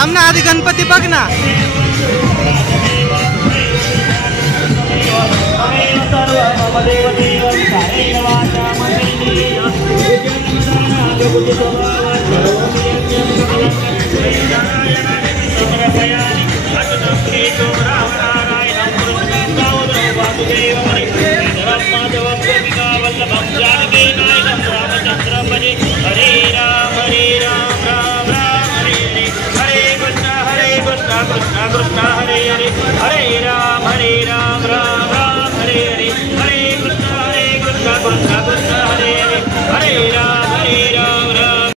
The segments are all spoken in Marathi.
थांब ना आधी गणपती बघ ना. कृष्ण हरे हरे हरे राम राम राम हरे हरे हरे कृष्ण कृष्ण कृष्ण हरे हरे हरे राम राम.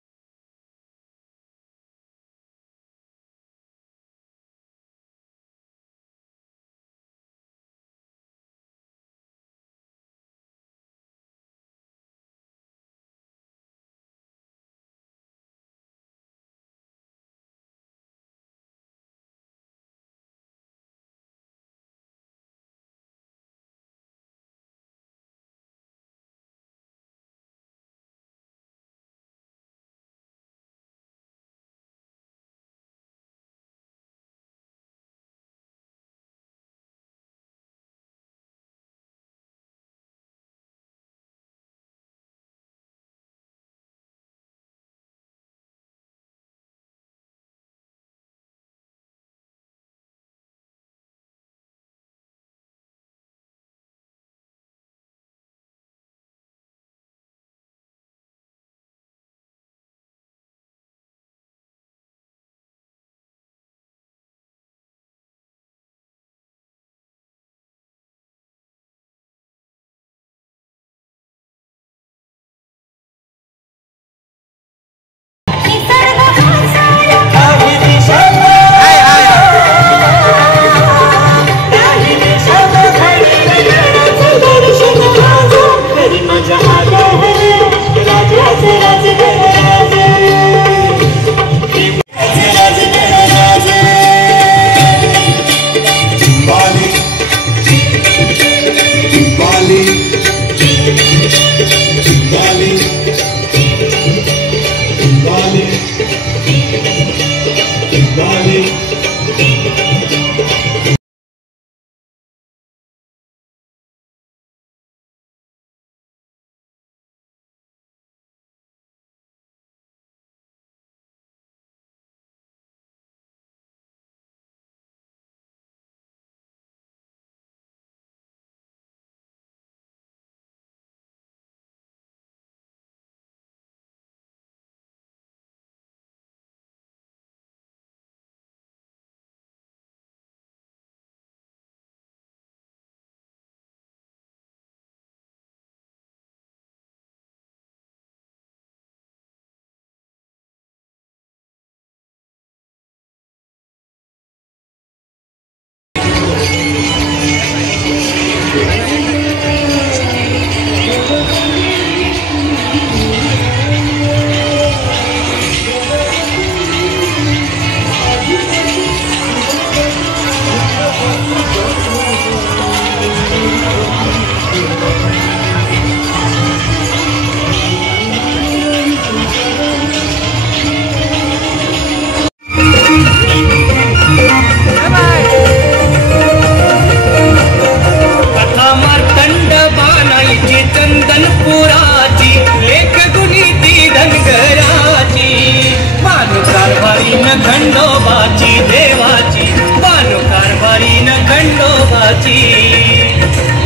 खंडोबाची देवाची बानू कारभारीन खंडोबाची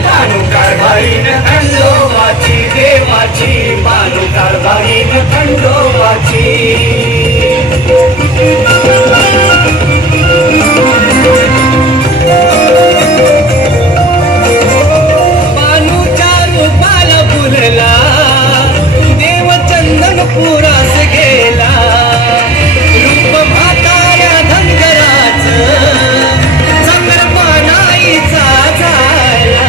बानू कारभारीन खंडोबाची देवाची बानू कारभारीन खंडोबाची बानूच्या रूपाला फुलला देव चंदनपुरास गेला रूप म्हाताऱ्या धनगराचं चंद्रपानाईचा झाला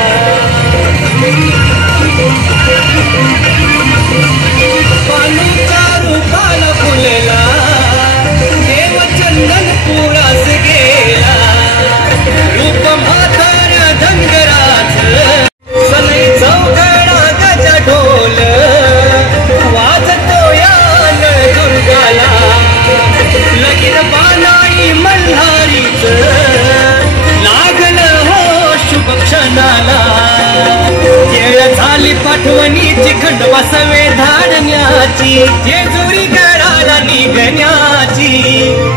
आली पाठवणीची खंडोबा सवे धाडण्याची जेजुरी गडाला निघण्याची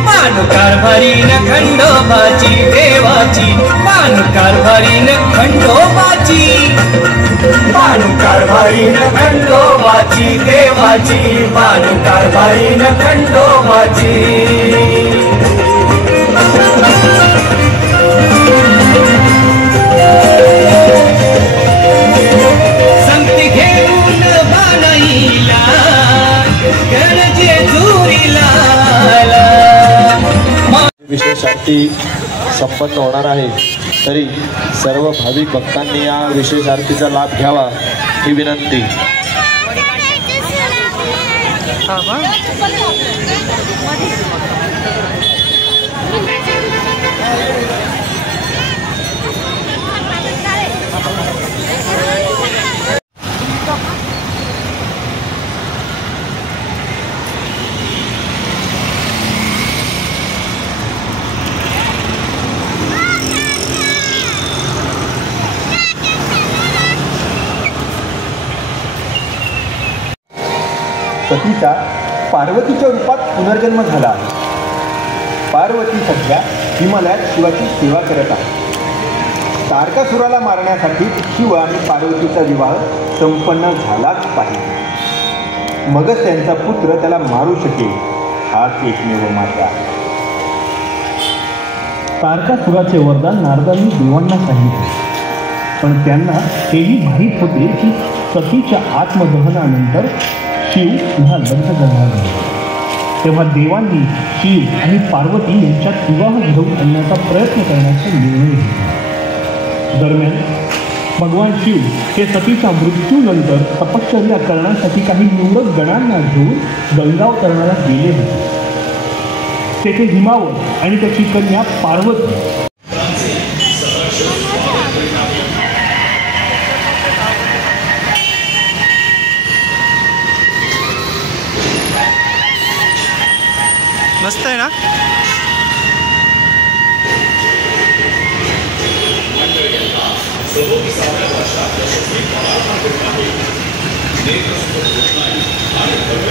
मान कारभारीन खंडोबाची देवाची मान कारभारीन खंडोबाची मान कारभारीन खंडोबाची देवाची मान कारभारीन खंडोबाची संगती घेऊन बाणाईला गणजे जुरीला विशेष आरती संपन्न होणार आहे तरी सर्व भाविक भक्तांनी या विशेष आरतीचा लाभ घ्यावा ही विनंती। सतीचा पार्वतीच्या रूपात पुनर्जन्म झाला आहे। पार्वती सध्या हिमालयात शिवाची सेवा करत आहे। तारकासुराला मारण्यासाठी शिव आणि पार्वतीचा विवाह संपन्न झालाच पाहिजे, मगच त्यांचा पुत्र त्याला मारू शकेल, हाच एकमेव मार्ग आहे। तारकासुराचे वरदान नारदांनी देवांना सांगितले, पण त्यांना हेही माहीत होते की सतीच्या आत्मदहनानंतर शिव पुन्हा लग्न करणार नाही। तेव्हा देवांनी शिव आणि पार्वती यांच्यात विवाह घडवून आणण्याचा प्रयत्न करण्याचा निर्णय घेतला। दरम्यान भगवान शिव हे सतीच्या मृत्यूनंतर तपश्चर्या करण्यासाठी काही निवडक गणांना घेऊन गंगावतरणाला गेले होते। तेथे हिमावत आणि त्याची कन्या पार्वती मस्त आहे ना। सर्व